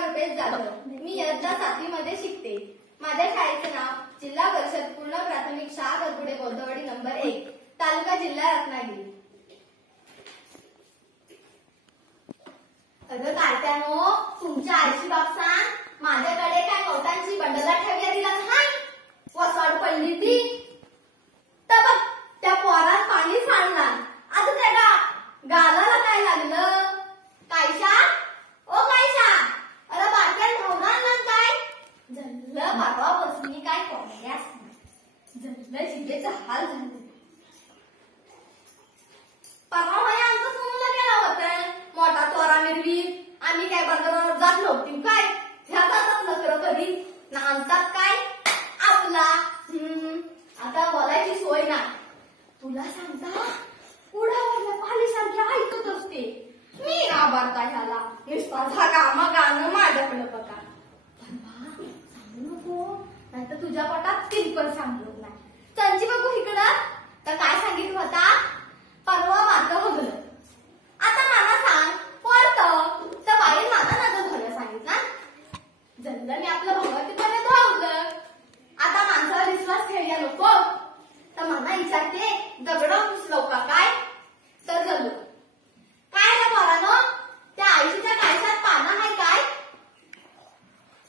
रुपेश जाधव. मी इयत्ता 7वी मध्ये शिकते. माझ्या शाळेचे नाव जिल्हा परिषद पूर्ण प्राथमिक शाळा करपुडे बौद्धवाडी नंबर 1, तालुका जिल्हा रत्नागिरी. अगं कारत्यानो, तुमच्या आईची बाप सांग, माझ्याकडे काय नोटांची बंडला ठेवल्या दिला नाही. वसाड पडली ती तर बघ त्या पोरात पाणी सांडला. आता त्या गालाला काय लागलं? कायशा, ओ कायशा, अरे बाटल्यात धावणार ना काय झालं? बाबा बसली काय कोण्यास झालं, जिभेचा हाल झाले. परवा म्हणे आमचं सोनूला गेला होता मोठा तोरा मिरवी. आम्ही काय बाजारावर जात नव्हती काय? ह्या जातात नकर कधी ना आणतात काय आपला. आता बोलायची सोय ना. तुला सांगता पुढे पालीसारखी ऐकत असते. मी घाबरता ह्याला नुसता झाका गाणं माझ्याकडे बघा. सांगू नको नाहीतर तुझ्या पोटात किरकोळ सांगत नाही. त्यांची बघू इकडं तर काय सांगितलं होता? परवा मातं बघलं. आता मला सांग परत तर बाई मला नजर धरलं सांगितलं. जल्लं मी आपलं भगवतीकडे धावलं. आता माणसावर विश्वास ठेवल्या नको तर मला विचारते दगड पुसलो का काय? तर झालं काय रे पोरानो, त्या आईशीच्या कायशात पानं आहे काय?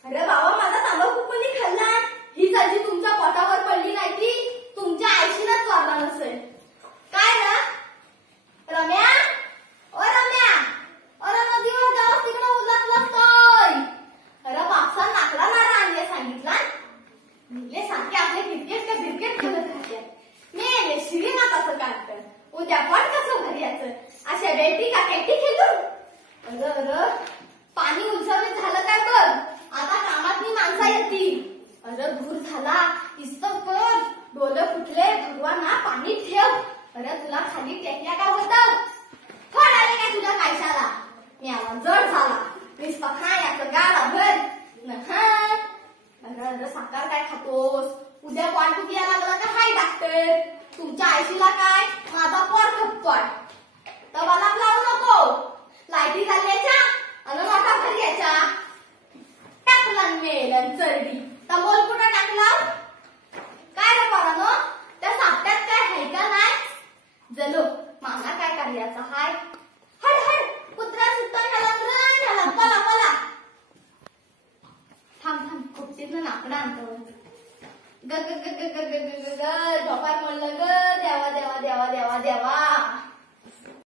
अरे बाबा माझा तांदूळ कुणी खाल्ला. ही सजी तुमच्या पोटावर पडली नाही ती तुमच्या आईशीनच चोरला नसेल. काय ना रम्या, ओ रम्या, अरे नदीवर जाऊस तिकडे उलटलं असतोय. अरे बापसा नाकला नारा आणले सांगितला. मुले सारखे आपले क्रिकेट का क्रिकेट खेळत राहते. मी शिरी ना कसं काढतं उद्या पण कसं घरी यायचं. अशा बेटी का केटी खेळू. अरे पाणी उलसवले झालं काय बघ. आता कामात मी माणसा येतील. अरे दूर झाला इस्तव कर डोलं फुटले भगवान ना पाणी ठेव. अरे तुला खाली टेकल्या का होतं? फळ आले काय तुझ्या कायशाला? मी आला जड झाला नुसता खाण्याचं गाडा भर. अरे साखर काय खातोस? उद्या पोट दुखिया लागला का हाय डॉक्टर? तुमच्या आईशीला काय माझा पोट खपतोय तर मला लावू नको. लाईटी झाल्याच्या आणि मोठा घरी याच्या टाकला मेलन चरडी तर बोल कुठं टाकला? काय रे पोरानो, त्या सापट्यात काय आहे का नाही? जलो मला काय करायचं हाय? हड हड कुत्रा सुद्धा ह्याला पला पला. थांब कुठतीतनं नाकडं आणतो. ग ग ग ग ग ग ग ग झोपार म्हणलं ग देवा देवा देवा देवा देवा.